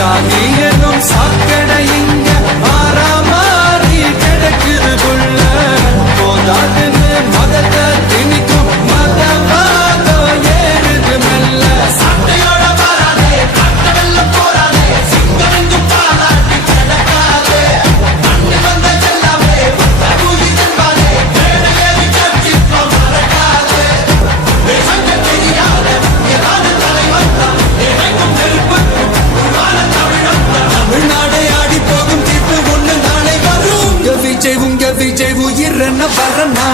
சாதிகளும் சாக்கடையின் உயிரென்ன வரனா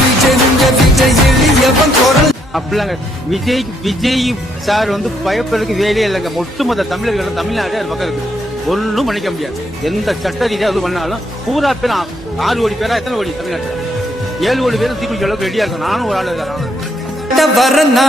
விஜய் நீங்க விஜய் எளியவன் குரல்? அப்படிலாங்க. விஜய் விஜய் சார் வந்து பயப்படுறதுக்கு வேலையே இல்லைங்க. ஒட்டுமொத்த தமிழர்கள் தமிழ்நாடு அது பக்கம் இருக்கு ஒன்றும் பண்ணிக்க முடியாது. எந்த சட்ட ரீதியாக அது பண்ணாலும் பூரா பேர் ஆறு கோடி பேரா எத்தனை கோடி தமிழ்நாட்டில்? ஏழு கோடி பேரும் தீக்குளிக்க அளவுக்கு ரெடியா இருக்கும். நானும் ஒரு ஆள் வரனா